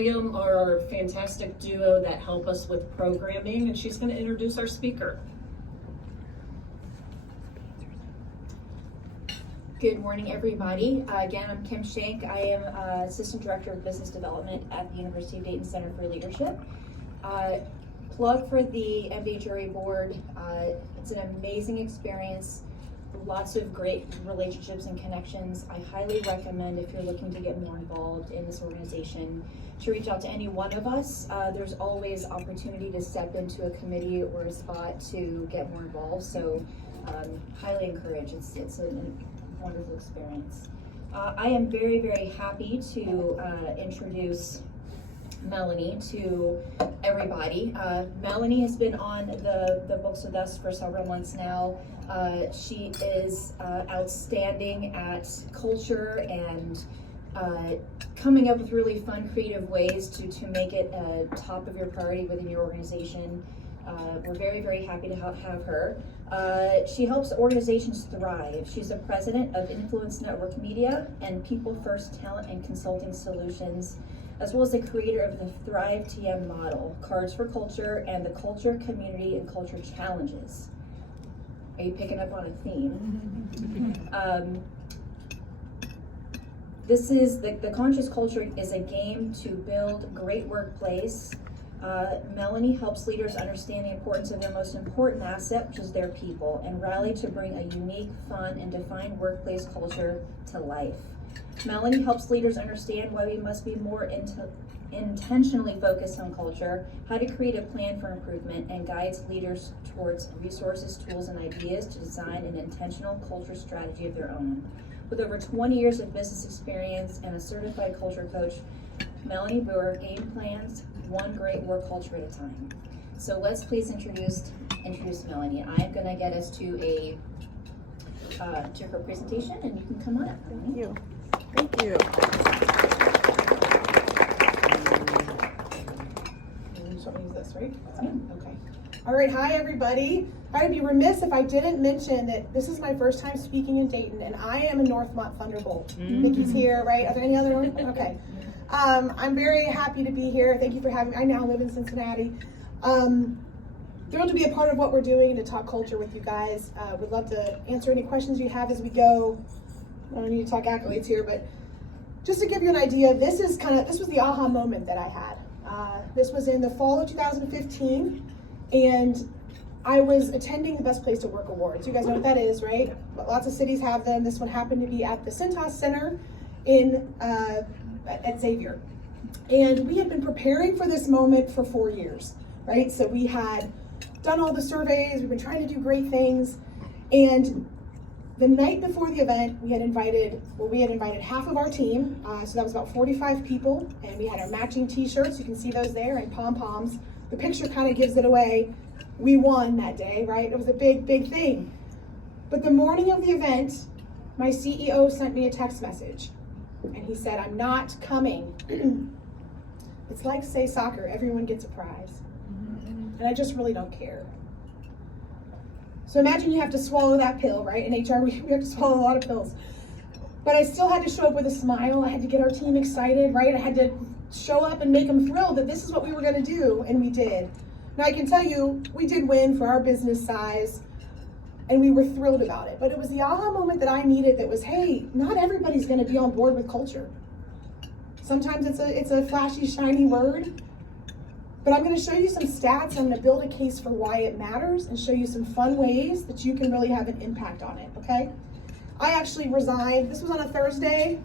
William are our fantastic duo that help us with programming, and she's going to introduce our speaker. Good morning, everybody. Again, I'm Kim Shank. I am Assistant Director of Business Development at the University of Dayton Center for Leadership. Plug for the MVHRA board. It's an amazing experience. Lots of great relationships and connections. I highly recommend, if you're looking to get more involved in this organization, to reach out to any one of us. There's always opportunity to step into a committee or a spot to get more involved. So highly encourage. It's a wonderful experience. I am very, very happy to introduce Melanie to everybody. Melanie has been on the books with us for several months now. She is outstanding at culture and coming up with really fun, creative ways to make it a top of your priority within your organization. We're very, very happy to have her. She helps organizations thrive. She's the president of Influence Network Media and People First Talent and Consulting Solutions, as well as the creator of the Thrive TM model, Cards for Culture, and the Culture, Community, and Culture Challenges. Are you picking up on a theme? This is, the Conscious Culture is a game to build a great workplace. Melanie helps leaders understand the importance of their most important asset, which is their people, and rally to bring a unique, fun, and defined workplace culture to life. Melanie helps leaders understand why we must be more intentionally focused on culture, how to create a plan for improvement, and guides leaders towards resources, tools, and ideas to design an intentional culture strategy of their own. With over 20 years of business experience and a certified culture coach, Melanie Brewer game plans one great work culture at a time. So let's please introduce Melanie. I'm going to get us to her presentation, and you can come on up. Thank you. Thank you. You just want me to use this, right? Okay. All right. Hi, everybody. I'd be remiss if I didn't mention that this is my first time speaking in Dayton, and I am a Northmont Thunderbolt. Nikki's here, right? Are there any other? Okay. I'm very happy to be here. Thank you for having me. I now live in Cincinnati. Thrilled to be a part of what we're doing and to talk culture with you guys. Would love to answer any questions you have as we go. I don't need to talk accolades here, but just to give you an idea, this was the aha moment that I had. This was in the fall of 2015, and I was attending the Best Place to Work Awards. You guys know what that is, right? Lots of cities have them. This one happened to be at the Cintas Center at Xavier. And we had been preparing for this moment for 4 years, right? So we had done all the surveys, we've been trying to do great things. And the night before the event, we had invited half of our team. So that was about 45 people. And we had our matching t-shirts, you can see those there, and pom-poms. The picture kind of gives it away. We won that day, right? It was a big, big thing. But the morning of the event, my CEO sent me a text message. And he said, I'm not coming. It's like, say, soccer, everyone gets a prize. And I just really don't care. So imagine you have to swallow that pill, right? In HR, we have to swallow a lot of pills. But I still had to show up with a smile. I had to get our team excited, right? I had to show up and make them thrilled that this is what we were gonna do, and we did. Now I can tell you, we did win for our business size, and we were thrilled about it. But it was the aha moment that I needed that was, hey, not everybody's gonna be on board with culture. Sometimes it's a flashy, shiny word, but I'm gonna show you some stats. I'm gonna build a case for why it matters and show you some fun ways that you can really have an impact on it, okay? I actually resigned, this was on a Thursday.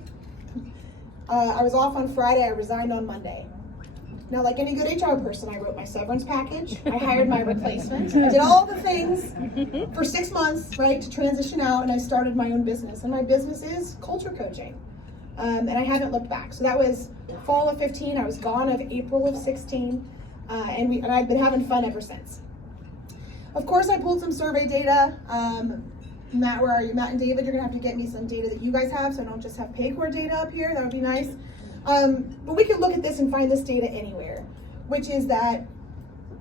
I was off on Friday, I resigned on Monday. Now, like any good HR person, I wrote my severance package, I hired my replacement, I did all the things for 6 months, right, to transition out, and I started my own business. And my business is culture coaching, and I haven't looked back. So that was fall of 15, I was gone of April of 16, and I've been having fun ever since. Of course, I pulled some survey data. Matt, where are you? Matt and David, you're gonna have to get me some data that you guys have, so I don't just have Paycor data up here, that would be nice. But we can look at this and find this data anywhere, which is that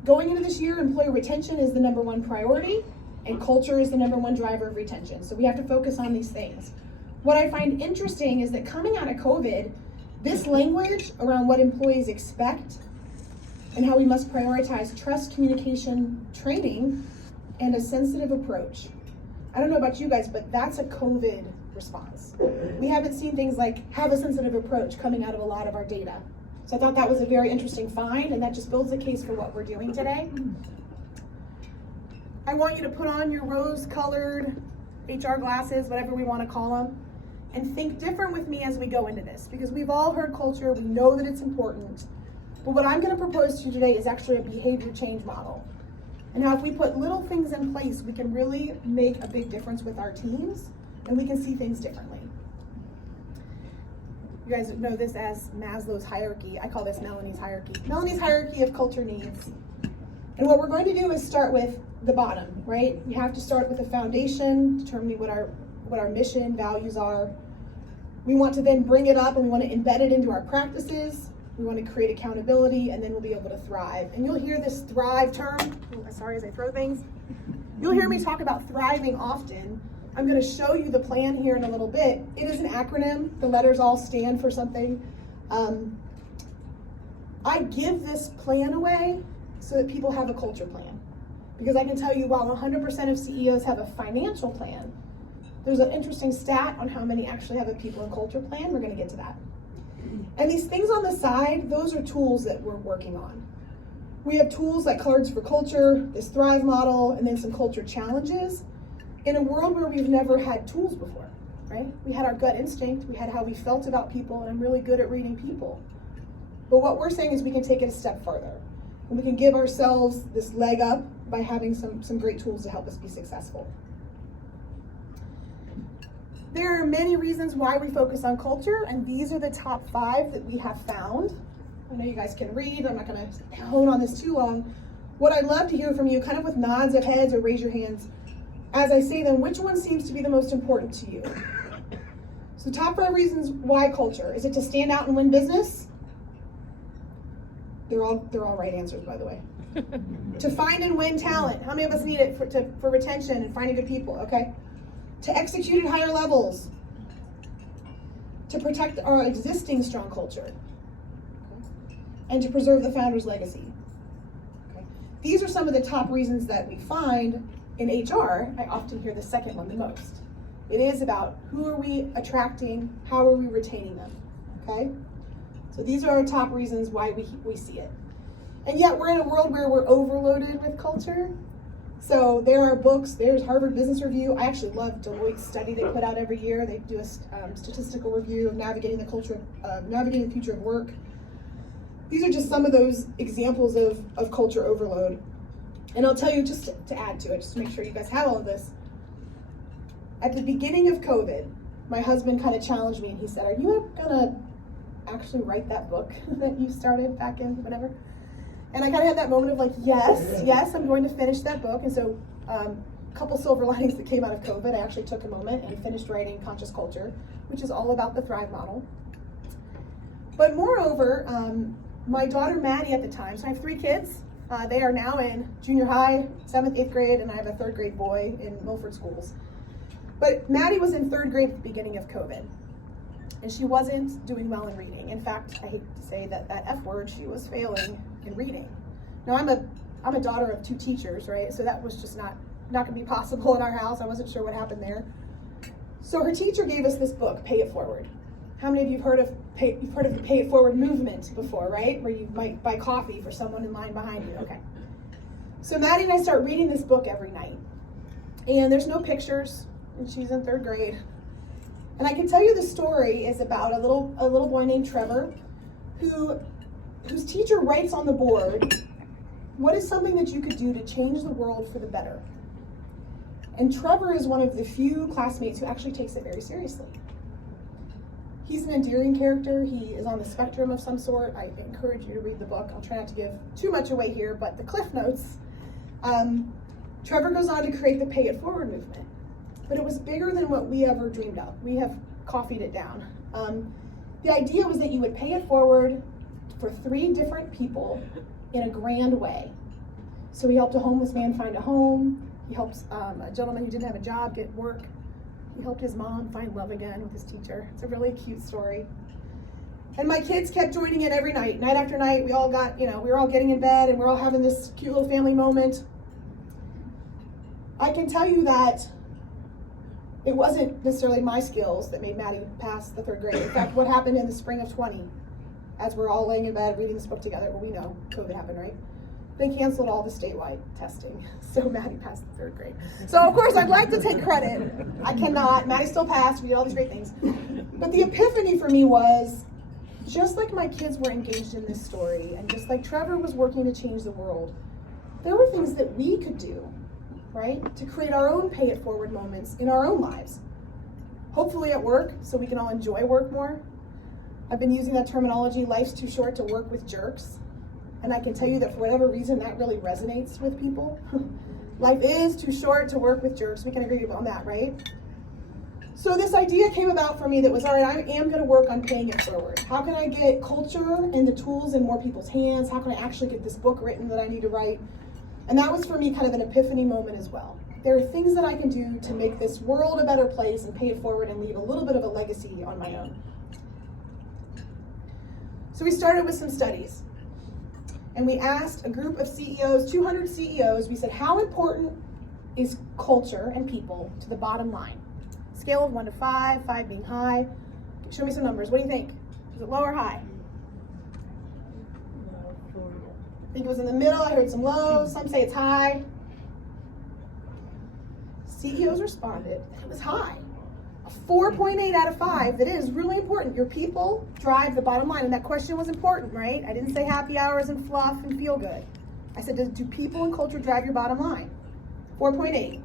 going into this year, employee retention is the #1 priority, and culture is the #1 driver of retention. So we have to focus on these things. What I find interesting is that coming out of COVID, This language around what employees expect and how we must prioritize trust, communication, training, and a sensitive approach. I don't know about you guys, but that's a COVID response. We haven't seen things like have a sensitive approach coming out of a lot of our data. So I thought that was a very interesting find, and that just builds a case for what we're doing today. I want you to put on your rose-colored HR glasses, whatever we want to call them, and think different with me as we go into this, because we've all heard culture, we know that it's important, but what I'm going to propose to you today is actually a behavior change model. And how if we put little things in place, we can really make a big difference with our teams, and we can see things differently. You guys know this as Maslow's hierarchy. I call this Melanie's hierarchy. Melanie's hierarchy of culture needs. And what we're going to do is start with the bottom, right? We have to start with a foundation, determining what our mission, values are. We want to then bring it up and we want to embed it into our practices. We want to create accountability, and then we'll be able to thrive. And you'll hear this thrive term. Oh, sorry as I throw things. You'll hear me talk about thriving often. I'm going to show you the plan here in a little bit. It is an acronym. The letters all stand for something. I give this plan away so that people have a culture plan. Because I can tell you, while 100% of CEOs have a financial plan, there's an interesting stat on how many actually have a people and culture plan. We're going to get to that. And these things on the side, those are tools that we're working on. We have tools like Cards for Culture, this Thrive model, and then some culture challenges in a world where we've never had tools before, right? We had our gut instinct, we had how we felt about people, and I'm really good at reading people. But what we're saying is we can take it a step further. And we can give ourselves this leg up by having some great tools to help us be successful. There are many reasons why we focus on culture, and these are the top 5 that we have found. I know you guys can read, I'm not gonna hone on this too long. What I'd love to hear from you, kind of with nods of heads or raise your hands, as I say them, which one seems to be the most important to you? So top 5 reasons why culture. Is it to stand out and win business? They're all right answers, by the way. To find and win talent. How many of us need it for retention and finding good people, okay? To execute at higher levels. To protect our existing strong culture. And to preserve the founder's legacy. Okay. These are some of the top reasons that we find in HR. I often hear the second one the most. It is about who are we attracting, how are we retaining them, okay? So these are our top reasons why we see it. And yet we're in a world where we're overloaded with culture. So there are books, there's Harvard Business Review. I actually love Deloitte's study they put out every year. They do a statistical review of navigating the future of work. These are just some of those examples of culture overload. And I'll tell you, just to add to it, just to make sure you guys have all of this. At the beginning of COVID, my husband kind of challenged me and he said, are you gonna actually write that book that you started back in whatever? And I kind of had that moment of like, yes, I'm going to finish that book. And so a couple silver linings that came out of COVID, I actually took a moment and finished writing Conscious Culture, which is all about the Thrive model. But moreover, my daughter Maddie at the time, so I have 3 kids. They are now in junior high, 7th, 8th grade, and I have a 3rd grade boy in Milford schools. But Maddie was in 3rd grade at the beginning of COVID, and she wasn't doing well in reading. In fact, I hate to say that F word, she was failing in reading. Now I'm a daughter of 2 teachers, right? So that was just not gonna be possible in our house. I wasn't sure what happened there. So her teacher gave us this book, Pay It Forward. How many of you have heard of the Pay It Forward movement before, right? Where you might buy coffee for someone in line behind you, okay. So Maddie and I start reading this book every night. And there's no pictures, and she's in 3rd grade. And I can tell you the story is about a little boy named Trevor whose teacher writes on the board, what is something that you could do to change the world for the better? And Trevor is one of the few classmates who actually takes it very seriously. He's an endearing character. He is on the spectrum of some sort. I encourage you to read the book. I'll try not to give too much away here, but the cliff notes. Trevor goes on to create the Pay It Forward movement. But it was bigger than what we ever dreamed of. We have coffeeed it down. The idea was that you would pay it forward for 3 different people in a grand way. So he helped a homeless man find a home. He helped a gentleman who didn't have a job get work. He helped his mom find love again with his teacher. It's a really cute story. And my kids kept joining in every night, night after night. We all got, we were all getting in bed and we're all having this cute little family moment. I can tell you that it wasn't necessarily my skills that made Maddie pass the 3rd grade. In fact, what happened in the spring of 20, as we're all laying in bed reading this book together, well, we know COVID happened, right? They canceled all the statewide testing, so Maddie passed the 3rd grade. So of course I'd like to take credit. I cannot. Maddie still passed. We did all these great things. But the epiphany for me was, just like my kids were engaged in this story, and just like Trevor was working to change the world, there were things that we could do, right, to create our own pay it forward moments in our own lives. Hopefully at work, so we can all enjoy work more. I've been using that terminology, life's too short to work with jerks. And I can tell you that for whatever reason, that really resonates with people. Life is too short to work with jerks. We can agree on that, right? So this idea came about for me that was, all right, I am going to work on paying it forward. How can I get culture and the tools in more people's hands? How can I actually get this book written that I need to write? And that was for me kind of an epiphany moment as well. There are things that I can do to make this world a better place and pay it forward and leave a little bit of a legacy on my own. So we started with some studies. And we asked a group of CEOs, 200 CEOs, we said, how important is culture and people to the bottom line? Scale of 1 to 5, 5 being high. Show me some numbers. What do you think? Is it low or high? I think it was in the middle. I heard some lows. Some say it's high. CEOs responded, it was high. A 4.8 out of 5, that is really important. Your people drive the bottom line. And that question was important, right? I didn't say happy hours and fluff and feel good. I said, do people and culture drive your bottom line? 4.8.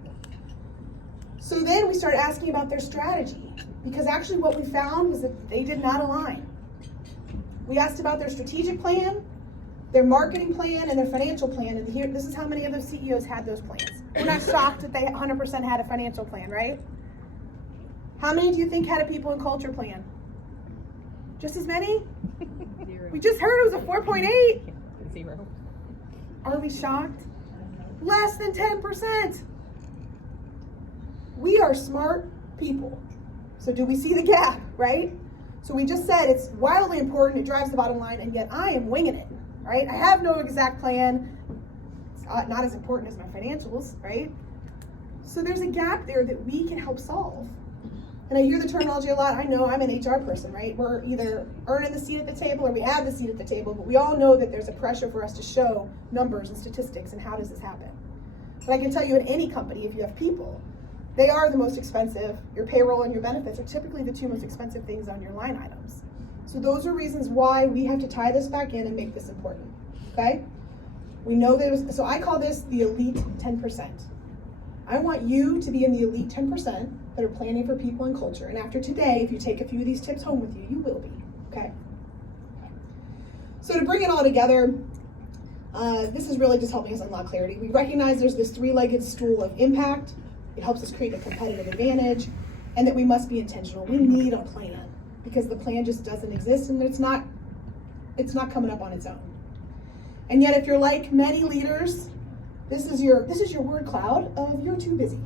So then we started asking about their strategy, because actually what we found was that they did not align. We asked about their strategic plan, their marketing plan, and their financial plan. And here, this is how many of those CEOs had those plans. We're not shocked that they 100% had a financial plan, right? How many do you think had a people and culture plan? Just as many? 0. We just heard it was a 4.8. 0. Are we shocked? Less than 10%. We are smart people. So do we see the gap, right? So we just said it's wildly important, it drives the bottom line, and yet I am winging it, right? I have no exact plan. It's not as important as my financials, right? So there's a gap there that we can help solve. And I hear the terminology a lot. I know I'm an HR person, right? We're either earning the seat at the table or we have the seat at the table, but we all know that there's a pressure for us to show numbers and statistics and how does this happen. But I can tell you in any company, if you have people, they are the most expensive. Your payroll and your benefits are typically the 2 most expensive things on your line items. So those are reasons why we have to tie this back in and make this important, okay? We know that so I call this the elite 10%. I want you to be in the elite 10% that are planning for people and culture. And after today, if you take a few of these tips home with you, you will be, okay? So to bring it all together, this is really just helping us unlock clarity. We recognize there's this 3-legged stool of impact. It helps us create a competitive advantage, and that we must be intentional. We need a plan, because the plan just doesn't exist, and it's not coming up on its own. And yet, if you're like many leaders, this is your word cloud of you're too busy.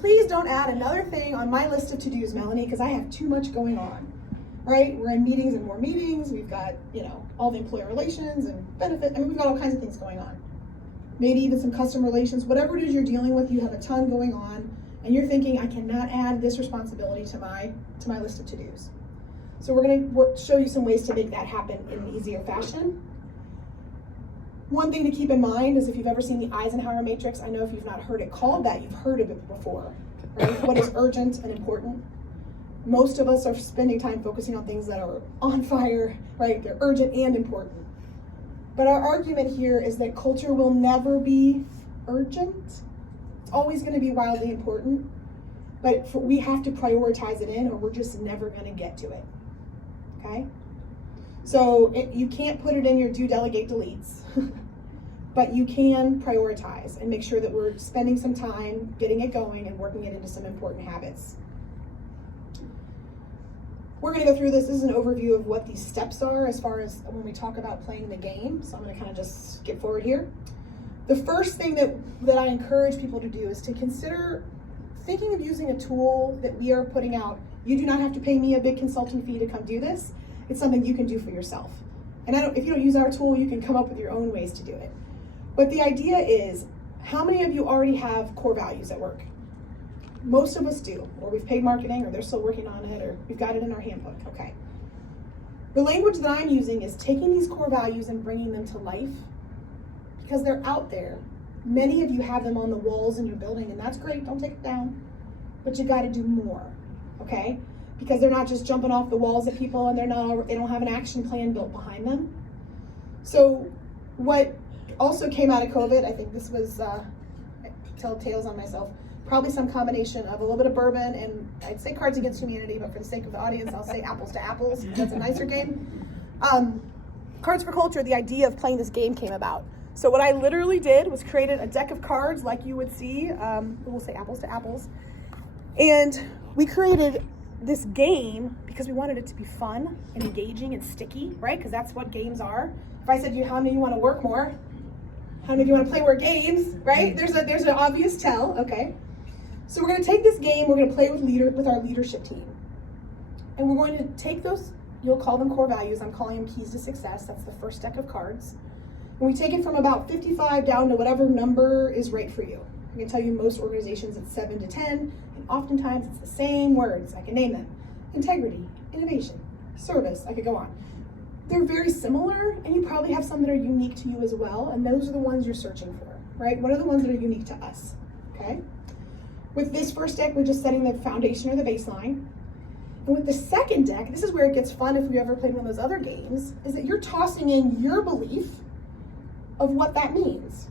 Please don't add another thing on my list of to-dos, Melanie, because I have too much going on, right? We're in meetings and more meetings. We've got, all the employer relations and benefit. We've got all kinds of things going on. Maybe even some customer relations. Whatever it is you're dealing with, you have a ton going on, and you're thinking, I cannot add this responsibility to my list of to-dos. So we're going to show you some ways to make that happen in an easier fashion. One thing to keep in mind is if you've ever seen the Eisenhower matrix, I know if you've not heard it called that, you've heard of it before, right? What is urgent and important? Most of us are spending time focusing on things that are on fire, right? They're urgent and important. But our argument here is that culture will never be urgent. It's always going to be wildly important, but we have to prioritize it in, or we're just never going to get to it, okay? So you can't put it in your do, delegate, deletes, but you can prioritize and make sure that we're spending some time getting it going and working it into some important habits. We're going to go through this. This is an overview of what these steps are as far as when we talk about playing the game. So I'm going to kind of just skip forward here. The first thing that I encourage people to do is to consider thinking of using a tool that we are putting out. You do not have to pay me a big consulting fee to come do this. It's something you can do for yourself. And if you don't use our tool, you can come up with your own ways to do it. But the idea is, how many of you already have core values at work? Most of us do, or we've paid marketing, or they're still working on it, or we've got it in our handbook, okay. The language that I'm using is taking these core values and bringing them to life, because they're out there. Many of you have them on the walls in your building, and that's great, don't take it down, but you gotta do more, okay? Because they're not just jumping off the walls at people, and they don't have an action plan built behind them. So what also came out of COVID, I think this was, I tell tales on myself, probably some combination of a little bit of bourbon and I'd say Cards Against Humanity, but for the sake of the audience, I'll say Apples to Apples. That's a nicer game. Cards for Culture, the idea of playing this game came about. So what I literally did was created a deck of cards like you would see, we'll say Apples to Apples. And we created this game because we wanted it to be fun and engaging and sticky, right? Because that's what games are. If I said to you, how many of you want to work more? How many of you want to play more games, right? There's an obvious tell, okay? So we're going to take this game, we're going to play with our leadership team. And we're going to take those, you'll call them core values, I'm calling them keys to success, that's the first deck of cards. And we take it from about 55 down to whatever number is right for you. I can tell you most organizations it's 7 to 10, and oftentimes it's the same words, I can name them. Integrity, innovation, service, I could go on. They're very similar, and you probably have some that are unique to you as well, and those are the ones you're searching for, right? What are the ones that are unique to us, okay? With this first deck, we're just setting the foundation or the baseline. And with the second deck, this is where it gets fun if you ever played one of those other games, is that you're tossing in your belief of what that means.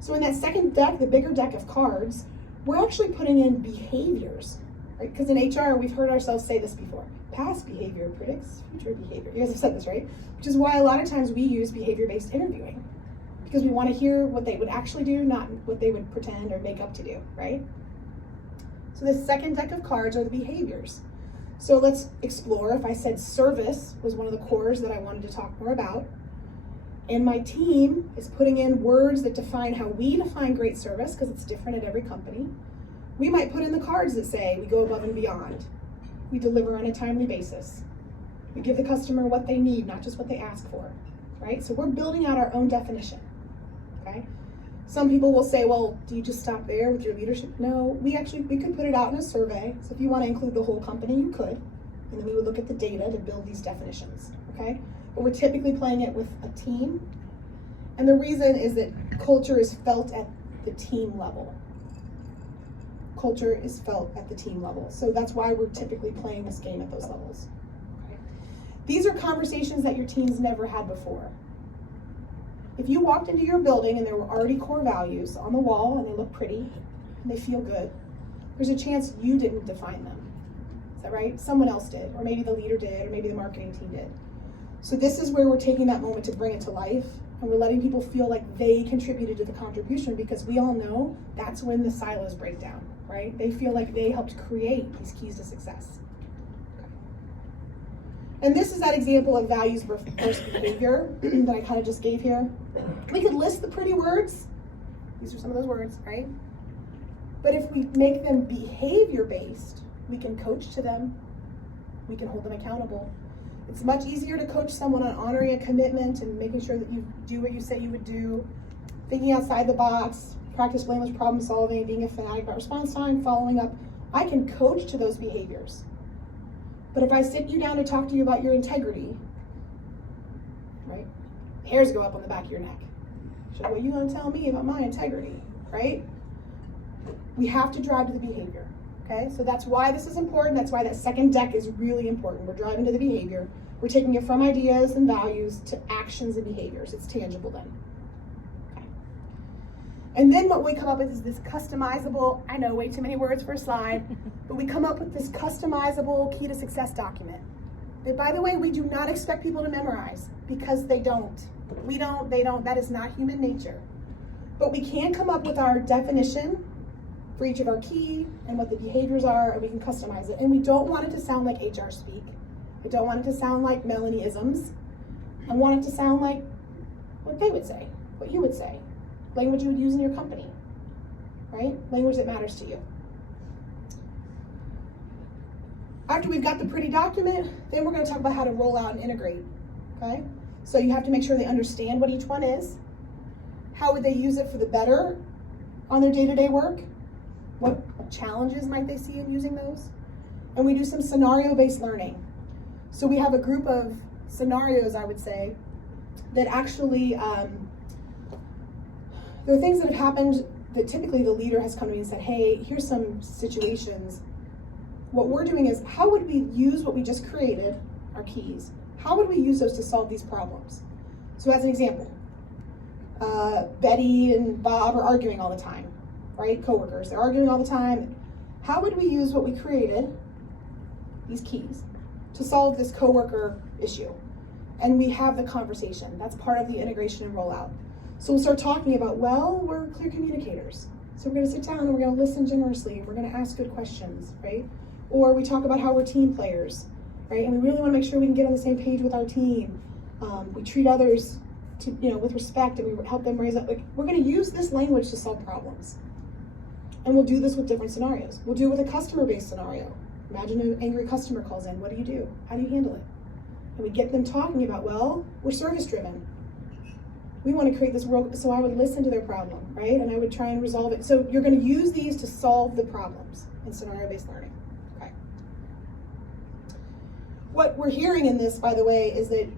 So in that second deck, the bigger deck of cards, we're actually putting in behaviors, right? Because in HR, we've heard ourselves say this before. Past behavior predicts future behavior. You guys have said this, right? Which is why a lot of times we use behavior-based interviewing. Because we want to hear what they would actually do, not what they would pretend or make up to do, right? So the second deck of cards are the behaviors. So let's explore. If I said service was one of the cores that I wanted to talk more about, and my team is putting in words that define how we define great service, because it's different at every company, we might put in the cards that say we go above and beyond. We deliver on a timely basis. We give the customer what they need, not just what they ask for, right? So we're building out our own definition. Okay. Some people will say, well, do you just stop there with your leadership? No, we could put it out in a survey. So if you want to include the whole company, you could. And then we would look at the data to build these definitions, okay? But we're typically playing it with a team. And the reason is that culture is felt at the team level. Culture is felt at the team level. So that's why we're typically playing this game at those levels. Okay? These are conversations that your teams never had before. If you walked into your building and there were already core values on the wall and they look pretty and they feel good, there's a chance you didn't define them. Is that right? Someone else did, or maybe the leader did, or maybe the marketing team did. So this is where we're taking that moment to bring it to life, and we're letting people feel like they contributed to the contribution, because we all know that's when the silos break down, right? They feel like they helped create these keys to success. And this is that example of values versus behavior that I kind of just gave here. We could list the pretty words. These are some of those words, right? But if we make them behavior-based, we can coach to them. We can hold them accountable. It's much easier to coach someone on honoring a commitment and making sure that you do what you say you would do, thinking outside the box, practice blameless problem solving, being a fanatic about response time, following up. I can coach to those behaviors. But if I sit you down to talk to you about your integrity, right? Hairs go up on the back of your neck. So what are you going to tell me about my integrity, right? We have to drive to the behavior, okay? So that's why this is important. That's why that second deck is really important. We're driving to the behavior. We're taking it from ideas and values to actions and behaviors. It's tangible then. Okay. And then what we come up with is this customizable, I know, way too many words for a slide, but we come up with this customizable key to success document. That, by the way, we do not expect people to memorize, because they don't. They don't, that is not human nature. But we can come up with our definition for each of our key and what the behaviors are, and we can customize it. And we don't want it to sound like HR speak. I don't want it to sound like Melanie-isms. I want it to sound like what they would say, what you would say, language you would use in your company, right? Language that matters to you. I after we've got the pretty document, then we're going to talk about how to roll out and integrate, okay? So you have to make sure they understand what each one is. How would they use it for the better on their day-to-day work? What challenges might they see in using those? And we do some scenario-based learning. So we have a group of scenarios, I would say, that actually, there are things that have happened that typically the leader has come to me and said, hey, here's some situations. What we're doing is, how would we use what we just created, our keys, how would we use those to solve these problems? So as an example, Betty and Bob are arguing all the time, right? Coworkers, they're arguing all the time. How would we use what we created, these keys, to solve this coworker issue? And we have the conversation. That's part of the integration and rollout. So we'll start talking about, well, we're clear communicators. So we're gonna sit down and we're gonna listen generously. We're gonna ask good questions, right? Or we talk about how we're team players, right? And we really wanna make sure we can get on the same page with our team. We treat others with respect, and we help them raise up. Like, we're gonna use this language to solve problems. And we'll do this with different scenarios. We'll do it with a customer-based scenario. Imagine an angry customer calls in. What do? How do you handle it? And we get them talking about, well, we're service-driven. We want to create this world, so I would listen to their problem, right? And I would try and resolve it. So you're going to use these to solve the problems in scenario-based learning, okay? What we're hearing in this, by the way, is that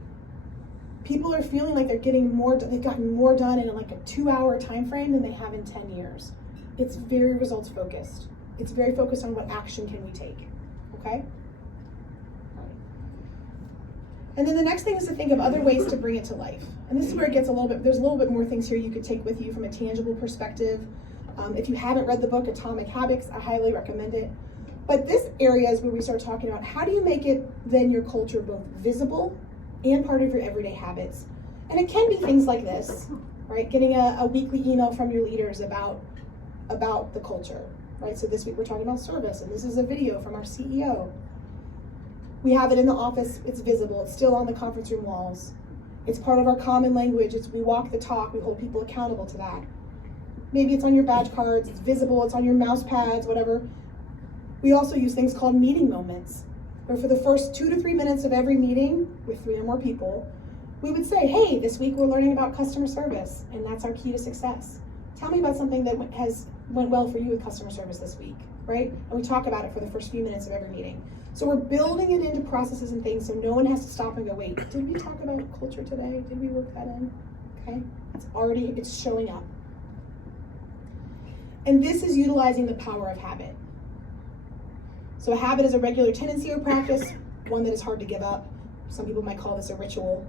people are feeling like they've gotten more done in like a 2-hour time frame than they have in 10 years. It's very results focused. It's very focused on what action can we take, okay? And then the next thing is to think of other ways to bring it to life. And this is where it gets there's a little bit more things here you could take with you from a tangible perspective. If you haven't read the book, Atomic Habits, I highly recommend it. But this area is where we start talking about how do you make it then your culture both visible and part of your everyday habits. And it can be things like this, right? Getting a weekly email from your leaders about the culture, right? So this week we're talking about service, and this is a video from our CEO. We have it in the office, it's visible, it's still on the conference room walls. It's part of our common language, we walk the talk, we hold people accountable to that. Maybe it's on your badge cards, it's visible, it's on your mouse pads, whatever. We also use things called meeting moments, where for the first 2 to 3 minutes of every meeting with 3 or more people, we would say, hey, this week we're learning about customer service, and that's our key to success. Tell me about something that went well for you with customer service this week, right? And we talk about it for the first few minutes of every meeting. So we're building it into processes and things so no one has to stop and go, wait, did we talk about culture today? Did we work that in? Okay, it's showing up. And this is utilizing the power of habit. So a habit is a regular tendency or practice, one that is hard to give up. Some people might call this a ritual.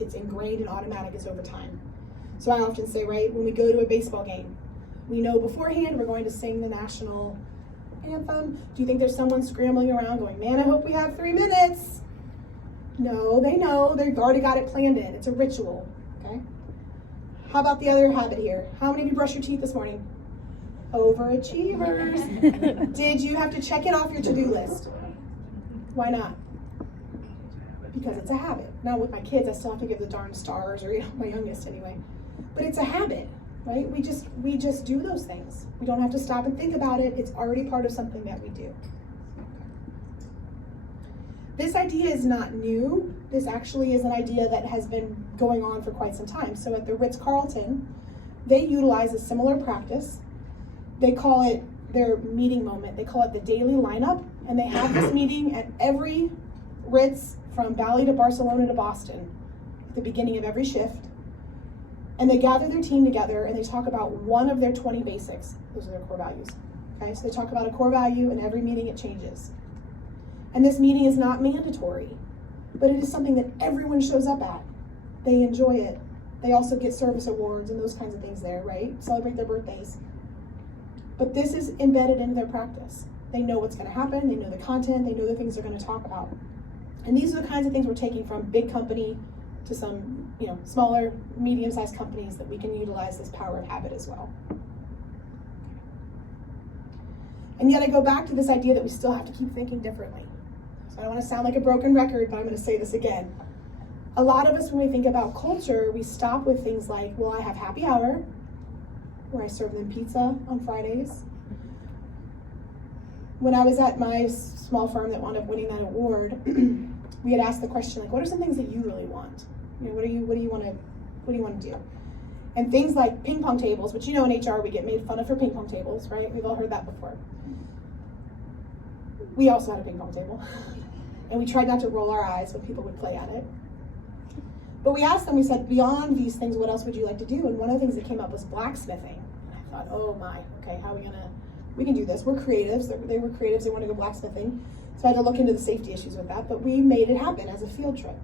It's ingrained and automatic as over time. So I often say, right, when we go to a baseball game, we know beforehand we're going to sing the national anthem. Do you think there's someone scrambling around going, man, I hope we have 3 minutes? No, they know. They've already got it planned in. It's a ritual, okay? How about the other habit here? How many of you brushed your teeth this morning? Overachievers. Did you have to check it off your to-do list? Why not? Because it's a habit. Now with my kids, I still have to give the darn stars, or my youngest anyway. But it's a habit. Right? We just do those things. We don't have to stop and think about it. It's already part of something that we do. This idea is not new. This actually is an idea that has been going on for quite some time. So at the Ritz-Carlton, they utilize a similar practice. They call it their meeting moment. They call it the daily lineup, and they have this meeting at every Ritz from Bali to Barcelona to Boston at the beginning of every shift. And they gather their team together and they talk about one of their 20 basics. Those are their core values. Okay, so they talk about a core value, and every meeting it changes. And this meeting is not mandatory, but it is something that everyone shows up at. They enjoy it. They also get service awards and those kinds of things there, right? Celebrate their birthdays. But this is embedded into their practice. They know what's going to happen. They know the content. They know the things they're going to talk about. And these are the kinds of things we're taking from big company to some smaller, medium-sized companies that we can utilize this power of habit as well. And yet I go back to this idea that we still have to keep thinking differently. So I don't want to sound like a broken record, but I'm going to say this again. A lot of us, when we think about culture, we stop with things like, well, I have happy hour, where I serve them pizza on Fridays. when I was at my small firm that wound up winning that award, we had asked the question, like, what are some things that you really want? You know, what do you want to do? And things like ping pong tables, which, you know, in HR we get made fun of for ping pong tables, right? We've all heard that before. We also had a ping pong table, and we tried not to roll our eyes when people would play at it. But we asked them, we said, beyond these things, what else would you like to do? And one of the things that came up was blacksmithing. And I thought, oh my, okay, we can do this. We're creatives. They were creatives, they want to go blacksmithing. So I had to look into the safety issues with that, but we made it happen as a field trip.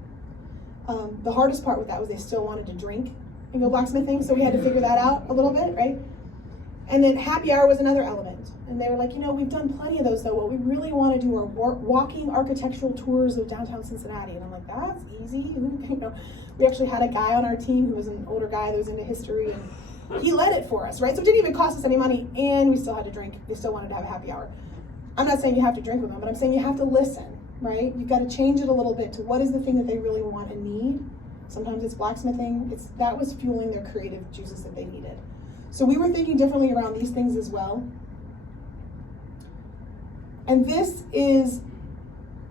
The hardest part with that was they still wanted to drink and go blacksmithing, so we had to figure that out a little bit, right? And then happy hour was another element. And they were like, you know, we've done plenty of those though. What we really want to do are walking architectural tours of downtown Cincinnati. And I'm like, that's easy. You know, we actually had a guy on our team who was an older guy that was into history, and he led it for us, right? So it didn't even cost us any money, and we still had to drink. We still wanted to have a happy hour. I'm not saying you have to drink with them, but I'm saying you have to listen, right? You've got to change it a little bit to what is the thing that they really want and need. Sometimes it's blacksmithing. That was fueling their creative juices that they needed. So we were thinking differently around these things as well. And this is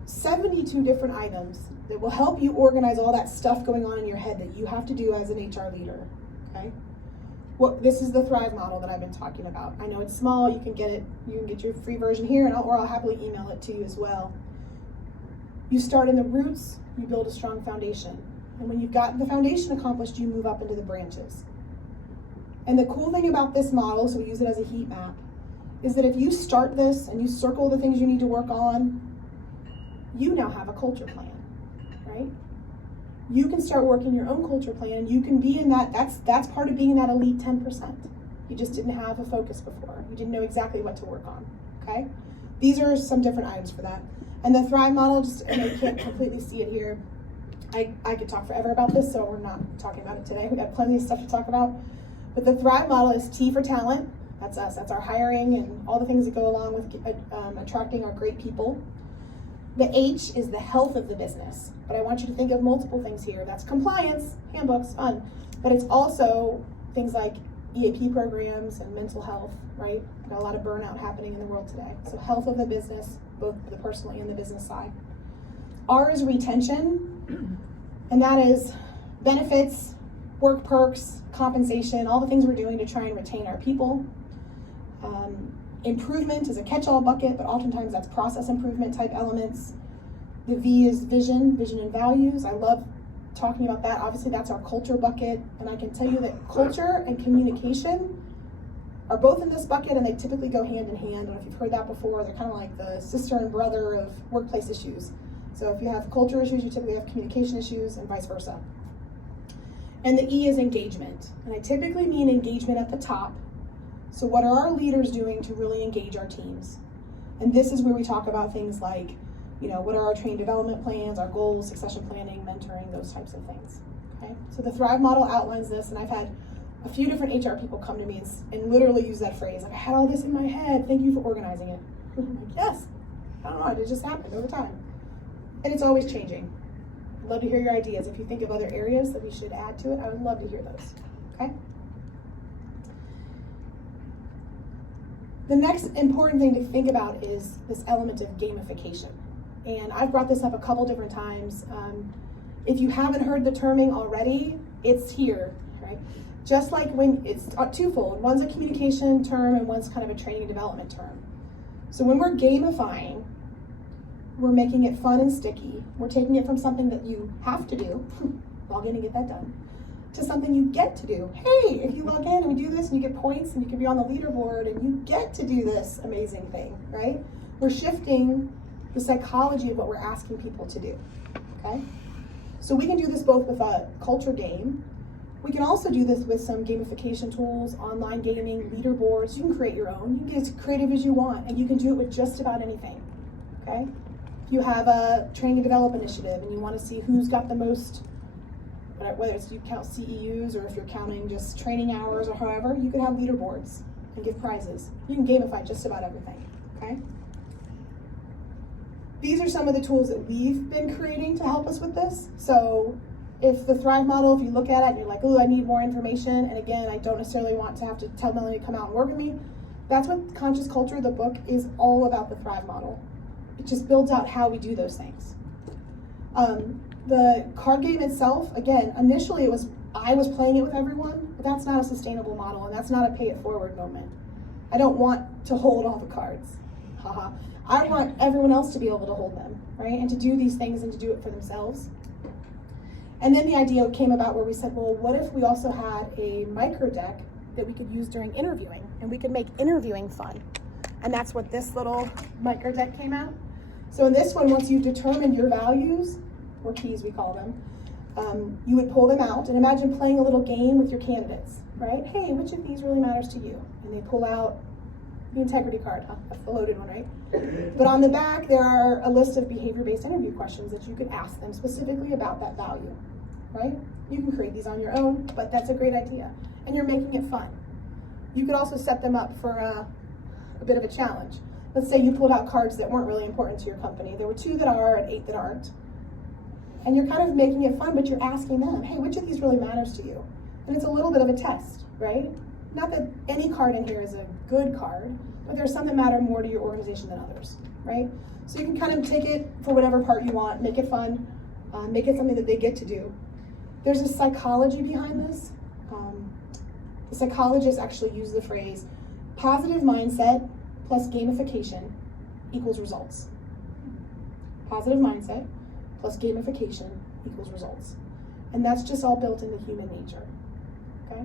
72 different items that will help you organize all that stuff going on in your head that you have to do as an HR leader, okay? This is the Thrive model that I've been talking about. I know it's small, you can get it, you can get your free version here, or I'll happily email it to you as well. You start in the roots, you build a strong foundation. And when you've got the foundation accomplished, you move up into the branches. And the cool thing about this model, so we use it as a heat map, is that if you start this and you circle the things you need to work on, you now have a culture plan, right? You can start working your own culture plan, and you can be in that, that's part of being in that elite 10%. You just didn't have a focus before. You didn't know exactly what to work on, okay? These are some different items for that. And the Thrive model, just, I know you can't completely see it here. I could talk forever about this, so we're not talking about it today. We got plenty of stuff to talk about. But the Thrive model is T for talent. That's us. That's our hiring and all the things that go along with attracting our great people. The H is the health of the business. But I want you to think of multiple things here. That's compliance, handbooks, fun. But it's also things like EAP programs and mental health, right? Got a lot of burnout happening in the world today. So health of the business, both the personal and the business side. R is retention, and that is benefits, work perks, compensation, all the things we're doing to try and retain our people. Improvement is a catch-all bucket, but oftentimes that's process improvement type elements. The V is vision and values. I love talking about that. Obviously that's our culture bucket, and I can tell you that culture and communication are both in this bucket, and they typically go hand in hand. I don't know if you've heard that before. They're kind of like the sister and brother of workplace issues. So if you have culture issues, you typically have communication issues, and vice versa. And the E is engagement. And I typically mean engagement at the top. So what are our leaders doing to really engage our teams? And this is where we talk about things like, you know, what are our training development plans, our goals, succession planning, mentoring, those types of things, okay? So the Thrive model outlines this, and I've had a few different HR people come to me and literally use that phrase, like, I had all this in my head, thank you for organizing it. I'm like, yes, I don't know, it just happened over time. And it's always changing. I'd love to hear your ideas. If you think of other areas that we should add to it, I would love to hear those, okay? The next important thing to think about is this element of gamification. And I've brought this up a couple different times. If you haven't heard the terming already, it's here, right? Just like when it's twofold. One's a communication term and one's kind of a training and development term. So when we're gamifying, we're making it fun and sticky. We're taking it from something that you have to do, log in and get that done, to something you get to do. Hey, if you log in and we do this and you get points and you can be on the leaderboard and you get to do this amazing thing, right? We're shifting the psychology of what we're asking people to do, okay? So we can do this both with a culture game. We can also do this with some gamification tools, online gaming, leaderboards. You can create your own. You can get as creative as you want, and you can do it with just about anything, okay? If you have a training and develop initiative and you want to see who's got the most, whether it's you count CEUs or if you're counting just training hours or however, you can have leaderboards and give prizes. You can gamify just about everything, okay? These are some of the tools that we've been creating to help us with this. So if the Thrive model, if you look at it and you're like, oh, I need more information, and again, I don't necessarily want to have to tell Melanie to come out and work with me, That's what Conscious Culture, the book, is all about, the Thrive model. It just builds out how we do those things. The card game itself, again, initially I was playing it with everyone, but that's not a sustainable model, and that's not a pay it forward moment. I don't want to hold all the cards. Haha. I want everyone else to be able to hold them, right? And to do these things and to do it for themselves. And then the idea came about where we said, well, what if we also had a micro deck that we could use during interviewing, and we could make interviewing fun. And that's what this little micro deck came out. So in this one, once you've determined your values, or keys we call them, you would pull them out and imagine playing a little game with your candidates, right? Hey, which of these really matters to you? And they pull out the integrity card, that's the loaded one, right? But on the back, there are a list of behavior-based interview questions that you could ask them specifically about that value, right? You can create these on your own, but that's a great idea. And you're making it fun. You could also set them up for a bit of a challenge. Let's say you pulled out cards that weren't really important to your company. There were 2 that are and 8 that aren't. And you're kind of making it fun, but you're asking them, hey, which of these really matters to you? And it's a little bit of a test, right? Not that any card in here is a good card, but there's some that matter more to your organization than others, right? So you can kind of take it for whatever part you want, make it fun, make it something that they get to do. There's a psychology behind this. The psychologists actually use the phrase, positive mindset plus gamification equals results. Positive mindset plus gamification equals results. And that's just all built into human nature, okay?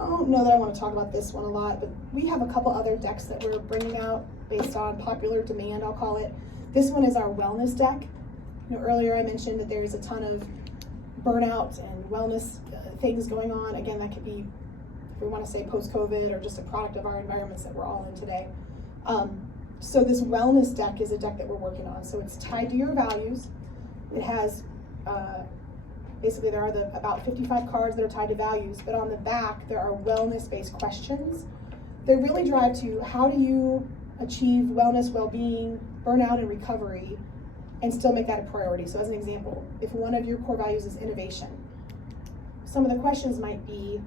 I don't know that I want to talk about this one a lot, but we have a couple other decks that we're bringing out based on popular demand, I'll call it. This one is our wellness deck. You know, earlier I mentioned that there's a ton of burnout and wellness things going on. Again, that could be, if we want to say post-COVID, or just a product of our environments that we're all in today. So this wellness deck is a deck that we're working on. So it's tied to your values. It has, basically there are about 55 cards that are tied to values, but on the back there are wellness-based questions. They really drive to how do you achieve wellness, well-being, burnout, and recovery, and still make that a priority. So as an example, if one of your core values is innovation, some of the questions might be,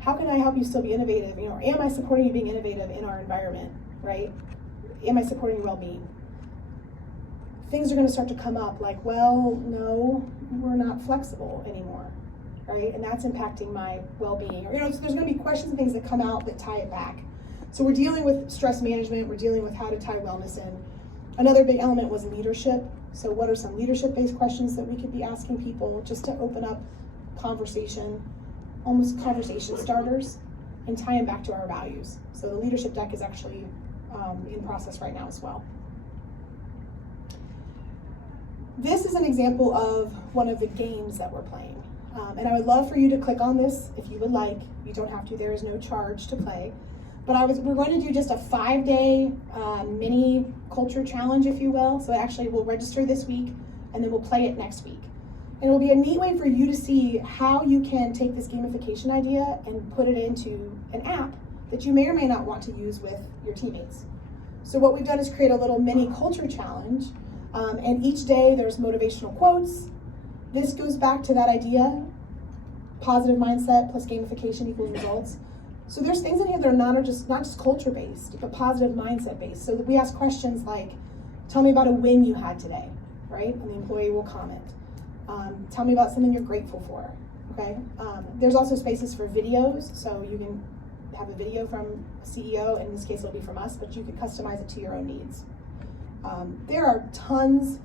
how can I help you still be innovative? You know, am I supporting you being innovative in our environment, right? Am I supporting your well-being? Things are gonna start to come up like, well, no, we're not flexible anymore, right? And that's impacting my well-being. Or, you know, so there's gonna be questions and things that come out that tie it back. So we're dealing with stress management, we're dealing with how to tie wellness in. Another big element was leadership. So what are some leadership-based questions that we could be asking people just to open up conversation, almost conversation starters, and tie them back to our values. So the leadership deck is actually in process right now as well. This is an example of one of the games that we're playing. And I would love for you to click on this if you would like. You don't have to, there is no charge to play. But we're going to do just a 5-day mini culture challenge, if you will. So actually we'll register this week and then we'll play it next week. And it will be a neat way for you to see how you can take this gamification idea and put it into an app that you may or may not want to use with your teammates. So what we've done is create a little mini culture challenge. And each day there's motivational quotes. This goes back to that idea, positive mindset plus gamification equals results. So there's things in here that are not just culture based, but positive mindset based. So that we ask questions like, tell me about a win you had today, right? And the employee will comment. Tell me about something you're grateful for, okay? There's also spaces for videos, so you can have a video from a CEO, in this case it'll be from us, but you can customize it to your own needs. There are tons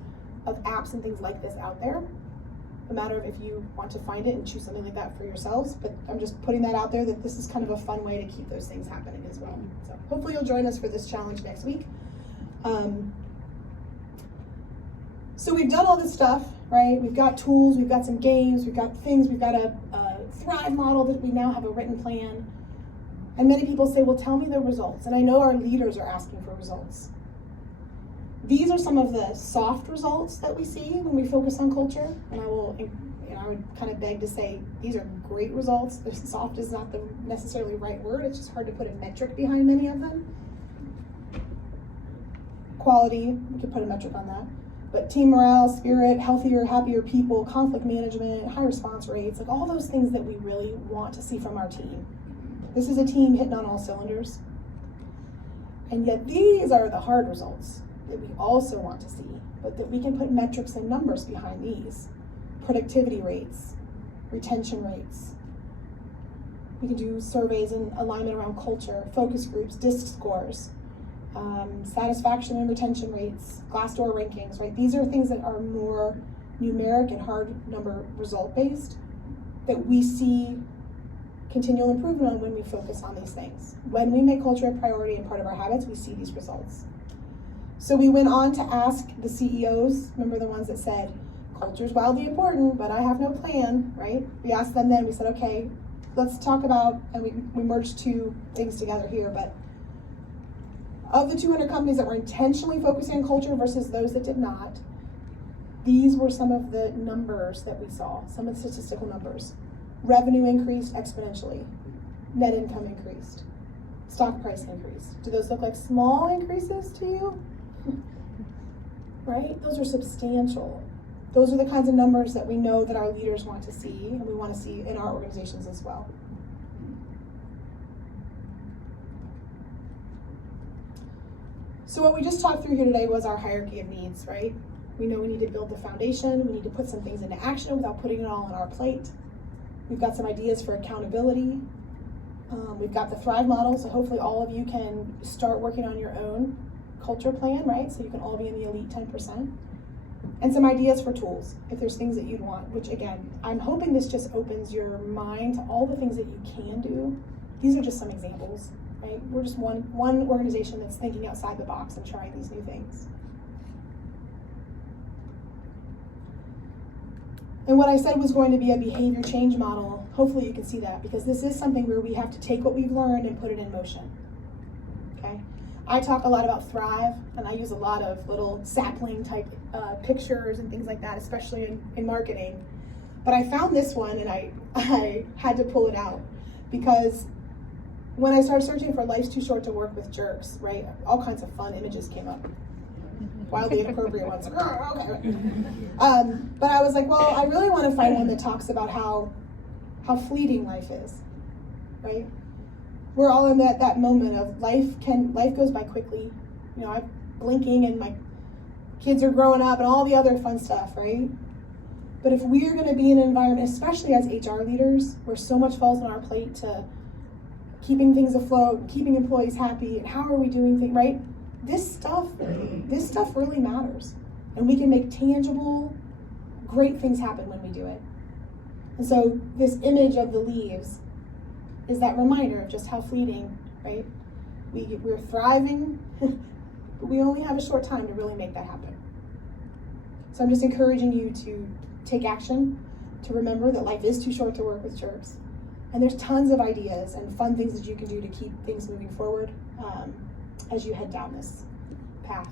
of apps and things like this out there. A matter of if you want to find it and choose something like that for yourselves, but I'm just putting that out there that this is kind of a fun way to keep those things happening as well. So hopefully you'll join us for this challenge next week. So we've done all this stuff, right? We've got tools, we've got some games, we've got things, we've got a Thrive model that we now have a written plan. And many people say, well, tell me the results. And I know our leaders are asking for results. These are some of the soft results that we see when we focus on culture. And I would kind of beg to say, these are great results. Soft is not the necessarily right word. It's just hard to put a metric behind many of them. Quality, we could put a metric on that. But team morale, spirit, healthier, happier people, conflict management, high response rates, like all those things that we really want to see from our team. This is a team hitting on all cylinders. And yet these are the hard results that we also want to see, but that we can put metrics and numbers behind these. Productivity rates, retention rates. We can do surveys and alignment around culture, focus groups, DISC scores, satisfaction and retention rates, Glassdoor rankings, right? These are things that are more numeric and hard number result based that we see continual improvement on when we focus on these things. When we make culture a priority and part of our habits, we see these results. So we went on to ask the CEOs, remember the ones that said, culture is wildly important, but I have no plan, right? We asked them then, we said, okay, let's talk about, and we merged two things together here, but of the 200 companies that were intentionally focusing on culture versus those that did not, these were some of the numbers that we saw, some of the statistical numbers. Revenue increased exponentially. Net income increased. Stock price increased. Do those look like small increases to you? Right? Those are substantial. Those are the kinds of numbers that we know that our leaders want to see, and we want to see in our organizations as well. So what we just talked through here today was our hierarchy of needs, right? We know we need to build the foundation. We need to put some things into action without putting it all on our plate. We've got some ideas for accountability. We've got the Thrive model, so hopefully all of you can start working on your own culture plan, right? So you can all be in the elite 10%. And some ideas for tools, if there's things that you'd want, which again, I'm hoping this just opens your mind to all the things that you can do. These are just some examples, right? We're just one organization that's thinking outside the box and trying these new things. And what I said was going to be a behavior change model. Hopefully you can see that, because this is something where we have to take what we've learned and put it in motion, okay? I talk a lot about Thrive, and I use a lot of little sapling type pictures and things like that, especially in marketing. But I found this one and I had to pull it out, because when I started searching for life's too short to work with jerks, right? All kinds of fun images came up. Wildly inappropriate ones. Like, oh, okay. But I was like, well, I really want to find one that talks about how fleeting life is, right? We're all in that moment of life goes by quickly. You know, I'm blinking and my kids are growing up and all the other fun stuff, right? But if we're going to be in an environment, especially as HR leaders, where so much falls on our plate to keeping things afloat, keeping employees happy, and how are we doing things, right? This stuff really matters. And we can make tangible, great things happen when we do it. And so this image of the leaves is that reminder of just how fleeting, right? We're thriving, but we only have a short time to really make that happen. So I'm just encouraging you to take action, to remember that life is too short to work with jerks. And there's tons of ideas and fun things that you can do to keep things moving forward as you head down this path.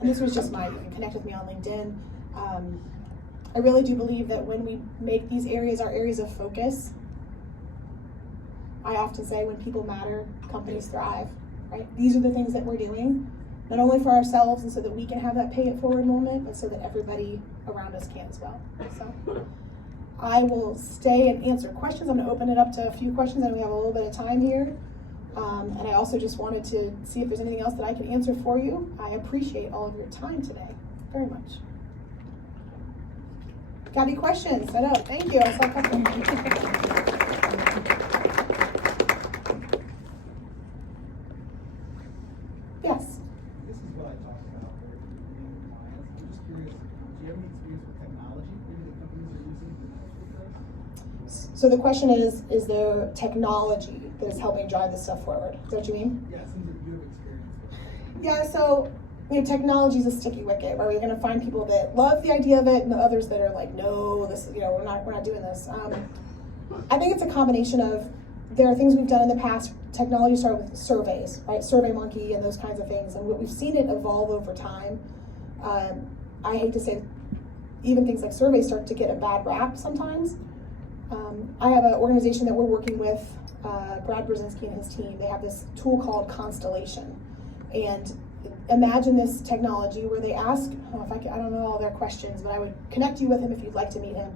And this was just you can connect with me on LinkedIn. I really do believe that when we make these areas our areas of focus, I often say when people matter, companies thrive, right? These are the things that we're doing, not only for ourselves and so that we can have that pay it forward moment, but so that everybody around us can as well. So I will stay and answer questions. I'm gonna open it up to a few questions and we have a little bit of time here. And I also just wanted to see if there's anything else that I can answer for you. I appreciate all of your time today, very much. Got any questions? Set up. Thank you. I saw a couple. Yes. This is what I talked about with clients. I'm just curious, do you have any experience with technology maybe that companies are using to help with this? So the question is there technology that is helping drive this stuff forward? Is that what you mean? Yeah, it seems like you have experience with it. Yeah, so technology is a sticky wicket where you're going to find people that love the idea of it and the others that are like, no, this is, we're not doing this. I think it's a combination of, there are things we've done in the past. Technology started with surveys, right? SurveyMonkey and those kinds of things. And we've seen it evolve over time. I hate to say, even things like surveys start to get a bad rap sometimes. I have an organization that we're working with, Brad Brzezinski and his team. They have this tool called Constellation. And imagine this technology where they ask, I don't know all their questions, but I would connect you with him if you'd like to meet him.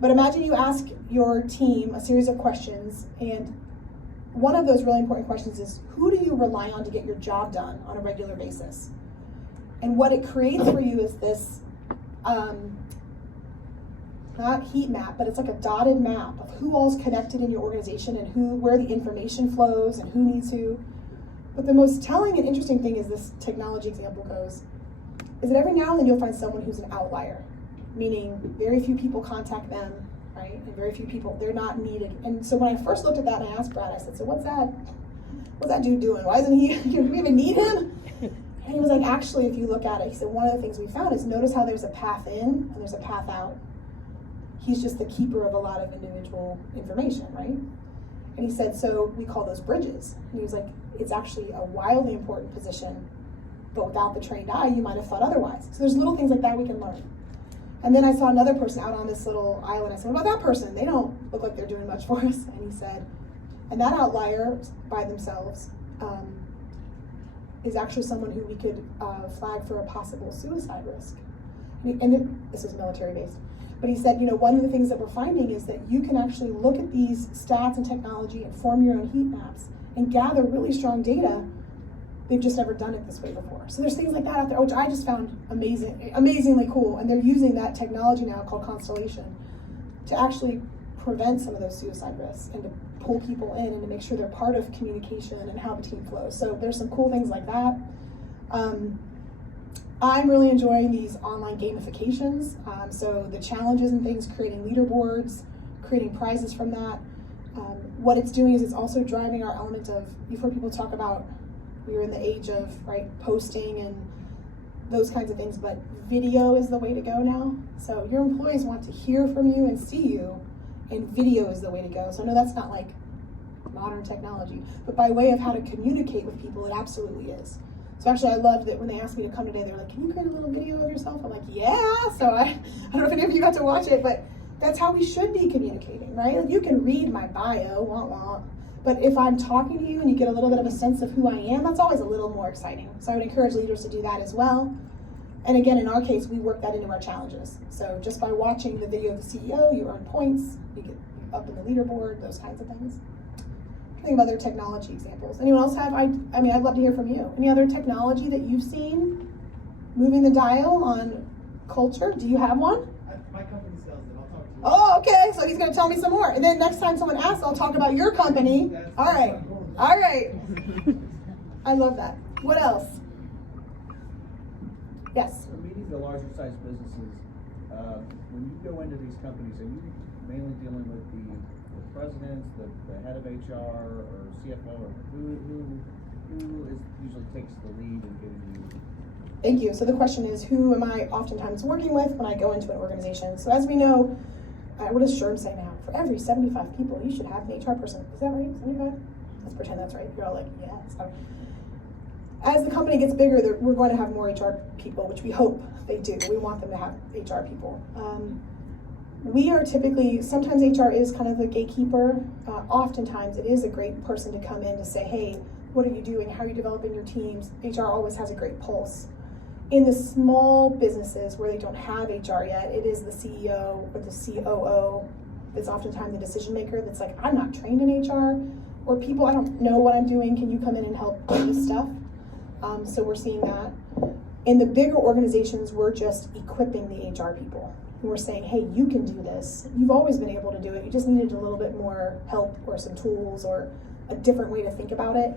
But imagine you ask your team a series of questions, and one of those really important questions is, who do you rely on to get your job done on a regular basis? And what it creates for you is this, not heat map, but it's like a dotted map of who all's connected in your organization and where the information flows and who needs who. But the most telling and interesting thing is this technology example goes, is that every now and then you'll find someone who's an outlier, meaning very few people contact them, right? And very few people, they're not needed. And so when I first looked at that and I asked Brad, I said, so what's that dude doing? Why isn't he, do we even need him? And he was like, actually, if you look at it, he said, one of the things we found is notice how there's a path in and there's a path out. He's just the keeper of a lot of individual information, right? And he said, so we call those bridges. And he was like, it's actually a wildly important position, but without the trained eye, you might have thought otherwise. So there's little things like that we can learn. And then I saw another person out on this little island. I said, what about that person? They don't look like they're doing much for us. And he said, and that outlier by themselves is actually someone who we could flag for a possible suicide risk. This is military based. But he said, one of the things that we're finding is that you can actually look at these stats and technology and form your own heat maps and gather really strong data. They've just never done it this way before. So there's things like that out there, which I just found amazingly cool. And they're using that technology now called Constellation to actually prevent some of those suicide risks and to pull people in and to make sure they're part of communication and how the team flows. So there's some cool things like that. I'm really enjoying these online gamifications. So the challenges and things, creating leaderboards, creating prizes from that. What it's doing is it's also driving our element of, you've heard people talk about, we're in the age of posting and those kinds of things, but video is the way to go now. So your employees want to hear from you and see you, and video is the way to go. So I know that's not like modern technology, but by way of how to communicate with people, it absolutely is. So actually I loved that when they asked me to come today, they were like, can you create a little video of yourself? I'm like, yeah. So I don't know if any of you got to watch it, but that's how we should be communicating, right? Like, you can read my bio, but if I'm talking to you and you get a little bit of a sense of who I am, that's always a little more exciting. So I would encourage leaders to do that as well. And again, in our case, we work that into our challenges. So just by watching the video of the CEO, you earn points, you get up in the leaderboard, those kinds of things. Think of other technology examples. Anyone else have? I'd love to hear from you. Any other technology that you've seen moving the dial on culture? Do you have one? My company sells it. I'll talk to you. Oh, okay. So he's going to tell me some more. And then next time someone asks, I'll talk about your company. All right. All right. I love that. What else? Yes. For meeting the larger sized businesses, when you go into these companies, are you mainly dealing with the presidents, the head of HR or CFO, or who usually takes the lead in getting you? Thank you. So the question is, who am I oftentimes working with when I go into an organization? So as we know, what does SHRM say now? For every 75 people, you should have an HR person. Is that right? 75? Let's pretend that's right. You're all like, yes. As the company gets bigger, we're going to have more HR people, which we hope they do. We want them to have HR people. We are typically, sometimes HR is kind of the gatekeeper. Oftentimes it is a great person to come in to say, hey, what are you doing? How are you developing your teams? HR always has a great pulse. In the small businesses where they don't have HR yet, it is the CEO or the COO that's oftentimes the decision maker that's like, I'm not trained in HR, or people, I don't know what I'm doing. Can you come in and help do this stuff? So we're seeing that. In the bigger organizations, we're just equipping the HR people. And we're saying, hey, you can do this. You've always been able to do it. You just needed a little bit more help or some tools or a different way to think about it.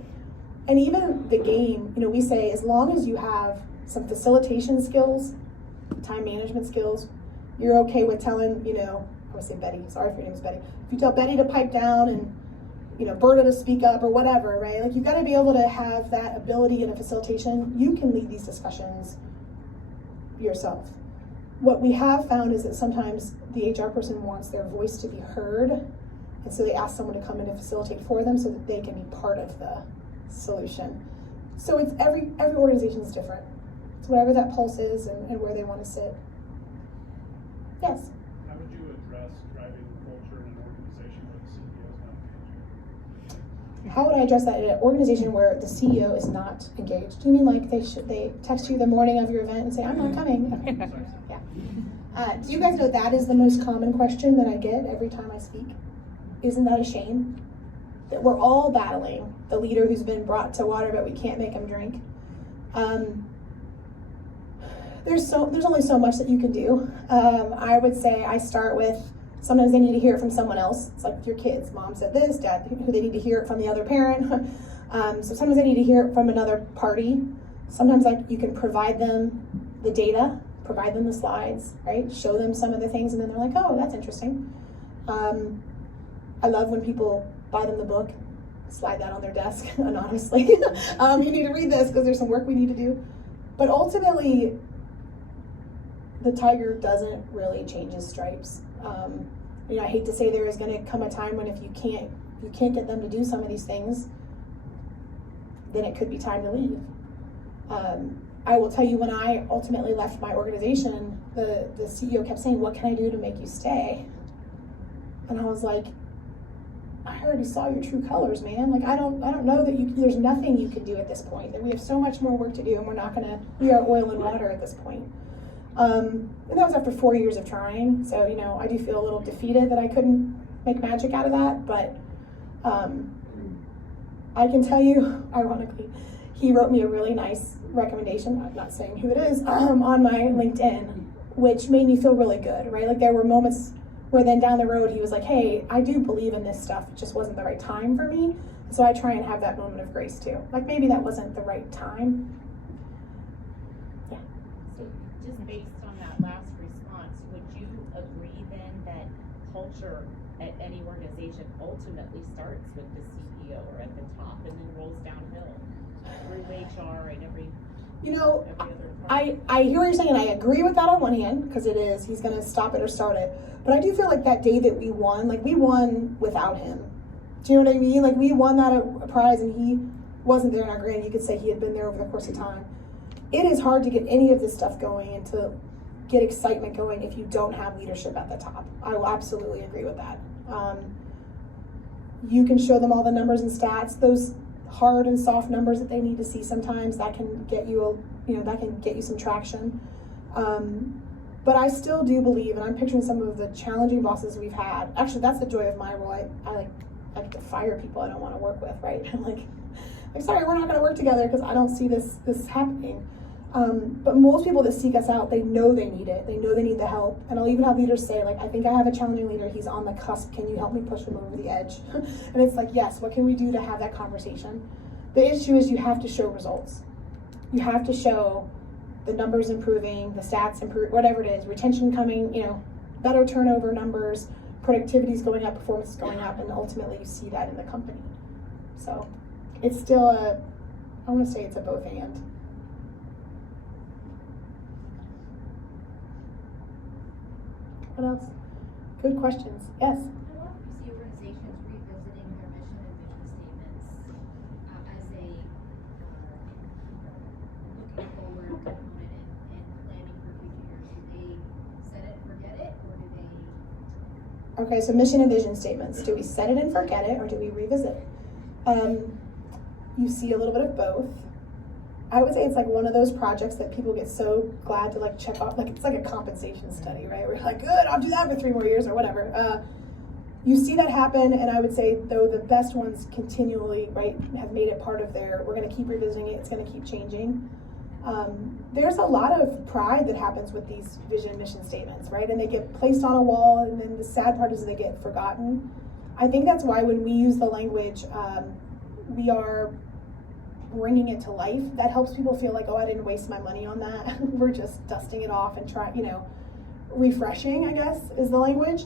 And even the game, we say as long as you have some facilitation skills, time management skills, you're okay with telling, I would say Betty, sorry if your name is Betty. If you tell Betty to pipe down and, Berta to speak up or whatever, right? Like, you've got to be able to have that ability in a facilitation. You can lead these discussions yourself. What we have found is that sometimes the HR person wants their voice to be heard, and so they ask someone to come in and facilitate for them so that they can be part of the solution. So it's every organization is different. It's whatever that pulse is and where they want to sit. Yes? How would you address driving culture in an organization where the CEO is not engaged? How would I address that in an organization where the CEO is not engaged? Do you mean like they text you the morning of your event and say, I'm not coming? Okay. Yeah. Do you guys know that is the most common question that I get every time I speak? Isn't that a shame? That we're all battling the leader who's been brought to water, but we can't make him drink. There's only so much that you can do. I would say I start with, sometimes they need to hear it from someone else. It's like your kids, mom said this, dad, who they need to hear it from the other parent. So sometimes they need to hear it from another party. Sometimes you can provide them the data, provide them the slides, right? Show them some of the things, and then they're like, oh, that's interesting. I love when people buy them the book, slide that on their desk anonymously. You need to read this because there's some work we need to do. But ultimately, the tiger doesn't really change his stripes. I hate to say there is going to come a time when if you can't get them to do some of these things, then it could be time to leave. I will tell you, when I ultimately left my organization, the CEO kept saying, what can I do to make you stay? And I was like, I already saw your true colors, man. Like, I don't know that there's nothing you can do at this point. That we have so much more work to do, and we are oil and water at this point. And that was after 4 years of trying. So, I do feel a little defeated that I couldn't make magic out of that. But I can tell you, ironically, he wrote me a really nice recommendation, I'm not saying who it is, on my LinkedIn, which made me feel really good, right? Like, there were moments where then down the road he was like, hey, I do believe in this stuff, it just wasn't the right time for me. So I try and have that moment of grace too. Like, maybe that wasn't the right time. Yeah. So just based on that last response, would you agree then that culture at any organization ultimately starts with the CEO or at the top and then rolls downhill through HR and every other part? I hear what you're saying, and I agree with that on one hand, because he's going to stop it or start it. But I do feel like that day that we won without him. Do you know what I mean? Like, we won that prize, and he wasn't there in our grand. You could say he had been there over the course of time. It is hard to get any of this stuff going and to get excitement going if you don't have leadership at the top. I will absolutely agree with that. You can show them all the numbers and stats, those hard and soft numbers that they need to see sometimes. That can get you some traction. But I still do believe, and I'm picturing some of the challenging bosses we've had. Actually, that's the joy of my role. I like to fire people I don't want to work with, right? I'm like, I'm sorry, we're not going to work together because I don't see this happening. But most people that seek us out, they know they need it. They know they need the help. And I'll even have leaders say, like, I think I have a challenging leader. He's on the cusp. Can you help me push him over the edge? And it's like, yes, what can we do to have that conversation? The issue is you have to show results. You have to show the numbers improving, the stats improve, whatever it is, retention coming, better turnover numbers, productivity is going up, performance is going up, and ultimately you see that in the company. So it's still I want to say it's a both and. What else? Good questions. Yes? I love to see organizations revisiting their mission and vision statements as a looking forward component and planning for future years. Do they set it and forget it, or do they? Okay, so mission and vision statements. Do we set it and forget it, or do we revisit it? You see a little bit of both. I would say it's like one of those projects that people get so glad to check off, it's like a compensation study, right? We're like, good, I'll do that for 3 more years or whatever. You see that happen, and I would say, though, the best ones continually, right, have made it part of we're gonna keep revisiting it, it's gonna keep changing. There's a lot of pride that happens with these vision and mission statements, right? And they get placed on a wall, and then the sad part is they get forgotten. I think that's why when we use the language, we are bringing it to life. That helps people feel like, oh, I didn't waste my money on that. We're just dusting it off and refreshing, I guess, is the language.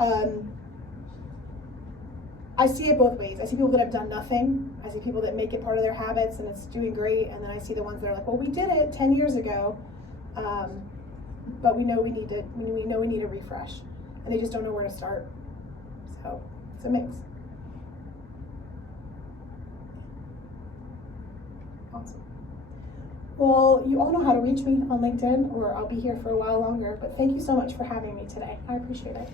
I see it both ways. I see people that have done nothing. I see people that make it part of their habits and it's doing great. And then I see the ones that are like, well, we did it 10 years ago, but we know we need a refresh, and they just don't know where to start. So it's a mix. Awesome. Well, you all know how to reach me on LinkedIn, or I'll be here for a while longer, but thank you so much for having me today. I appreciate it.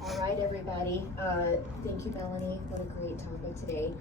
All right, everybody. Thank you, Melanie. What a great topic today.